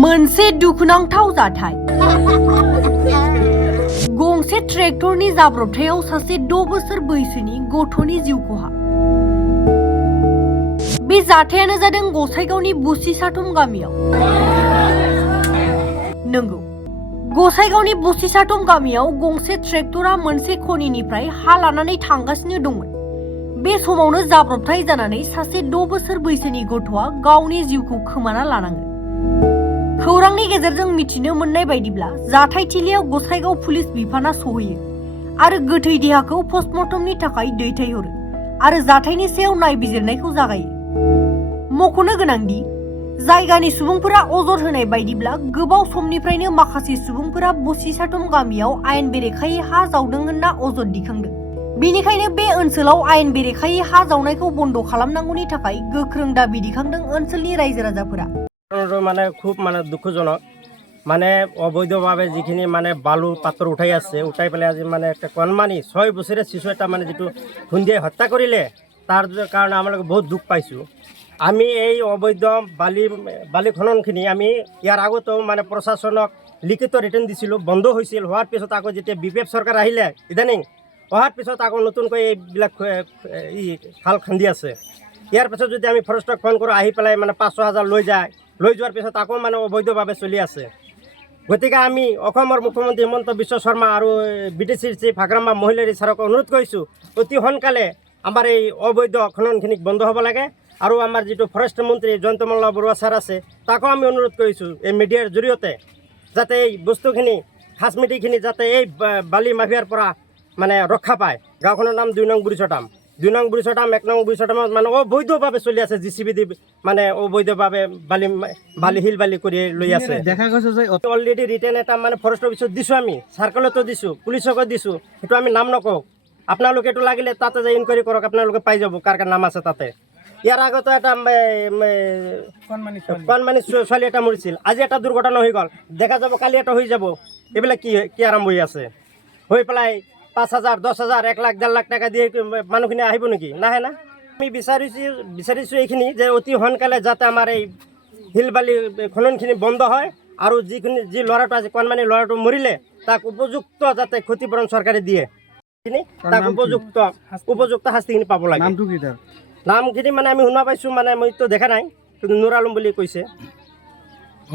मोनसे दुखुनांथाव जाथाय गंसे ट्रेक्टरनि जाब्रबथायाव सासे 6 बोसोर बैसोनि गथ'नि जिउ खहा। बे जाथायानो जादों गसाइगावनि बुसिसाथम गामियाव। नंगौ, गसाइगावनि बुसिसाथम गामियाव गंसे ट्रेक्टरा मोनसे खनिनिफ्राय हा लानानै थांगासिनो दंमोन। बे समावनो जाब्रबथाय जानानै सासे 6 बोसोर बैसोनि गथ'आ गावनि जिउखौ खोमाना लानाङो। खौरांनि गेजेरजों मिथिनो मोननाय बायदिब्ला जाथायथिलियाव गसाइगाव पुलिस बिफाना सहैयो आरो गोथै देहाखौ पस्टमर्टमनि थाखाय दैथायहरो आरो जाथायनि सायाव नायबिजिरनायखौ जागायो। मख'नो गोनांदि जायगानि सुबुंफोरा अजद होनाय बायदिब्ला गोबाव समनिफ्रायनो माखासे सुबुंफोरा बुसिसाथम गामियाव आयेन बेरेखायै हा जावदों होनना अजद दिखांदों। बेनिखायनो बे ओनसोलाव आयेन बेरेखायै हा जावनायखौ बन्द खालामनांगौनि थाखाय गोख्रों दाबि दिखांदों ओनसोलनि रायजो राजाफोरा। মানে খুব মানে দুঃখজনক, মানে অবৈধভাৱে যিখিনি মানে বালু পাথৰ উঠাই আছে, উঠাই পেলাই আজি মানে একটা কণমানি 6 বছৰীয়া শিশু এটা মানে যিটো খুন্দিয়াই হত্যা কৰিলে, তাৰ কাৰণে আমালোকে বহুত দুখ পাইছোঁ। আমি এই অবৈধ বালি খননখিনি আমি ইয়াৰ আগতেও মানে প্ৰশাসনক লিখিত ৰিটাৰ্ণ দিছিলোঁ, বন্ধ হৈছিল। হোৱাৰ পিছত আকৌ যেতিয়া BPF চৰকাৰ আহিলে ইদানিং, অহাৰ পিছত আকৌ নতুনকৈ এইবিলাক খাল খান্দি আছে। ইয়াৰ পিছত যদি আমি ফৰেষ্টক ফোন কৰোঁ, আহি পেলাই মানে 500 হাজাৰ লৈ যায়, লৈ যোৱাৰ পিছত আকৌ মানে অবৈধভাৱে চলি আছে। গতিকে আমি অসমৰ মুখ্যমন্ত্ৰী হিমন্ত বিশ্ব শৰ্মা আৰু BDCৰ চিফ হাগ্ৰামা মহিলাৰী ছাৰক অনুৰোধ কৰিছোঁ, অতি সোনকালে আমাৰ এই অবৈধ খননখিনিক বন্ধ হ'ব লাগে। আৰু আমাৰ যিটো ফৰেষ্ট মন্ত্ৰী জয়ন্ত বৰুৱা ছাৰ আছে, তাকো আমি অনুৰোধ কৰিছোঁ এই মিডিয়াৰ জৰিয়তে যাতে এই বস্তুখিনি খাচমিটিখিনি যাতে এই বালি মাফিয়াৰ পৰা মানে ৰক্ষা পায়। গাঁওখনৰ নাম 2 নং বুৰিচটাম। 2 নং বুৰিচটাম, 1 নং বুৰিচটামত মানে অবৈধভাৱে চলি আছে। JCB দি মানে অবৈধভাৱে শিল বালি কৰি লৈ আছে। দেখা গৈছে যে অলৰেডি ৰিটাৰ্ণ এটা মানে ফৰেষ্ট অফিচত দিছোঁ, আমি চাৰ্কলতো দিছোঁ, পুলিচকো দিছোঁ। সেইটো আমি নাম নকওঁ, আপোনালোকে এইটো লাগিলে তাতে যে ইনকুৱাৰী কৰক, আপোনালোকে পাই যাব কাৰ কাৰ নাম আছে তাতে। ইয়াৰ আগতে এটা কণমানি ছোৱালী এটা মৰিছিল, আজি এটা দুৰ্ঘটনা হৈ গ'ল, দেখা যাব কালি এটা হৈ যাব। এইবিলাক কি আৰম্ভ হৈ আছে? হৈ পেলাই 5,000, 10,000, 1 লাখ, 1.5 লাখ টকা দিয়ে মানুহখিনি আহিব নেকি? নাহে না। আমি বিচাৰিছোঁ এইখিনি যে অতি সোনকালে যাতে আমাৰ এই শিল বালি খননখিনি বন্ধ হয় আৰু যি ল'ৰাটো আজি কণমানি ল'ৰাটো মৰিলে তাক উপযুক্ত যাতে ক্ষতিপূৰণ চৰকাৰে দিয়ে, তাক উপযুক্ত শাস্তিখিনি পাব লাগে। নামখিনি মানে আমি শুনা পাইছোঁ, মানে মইতো দেখা নাই, কিন্তু নুৰ আলম বুলি কৈছে।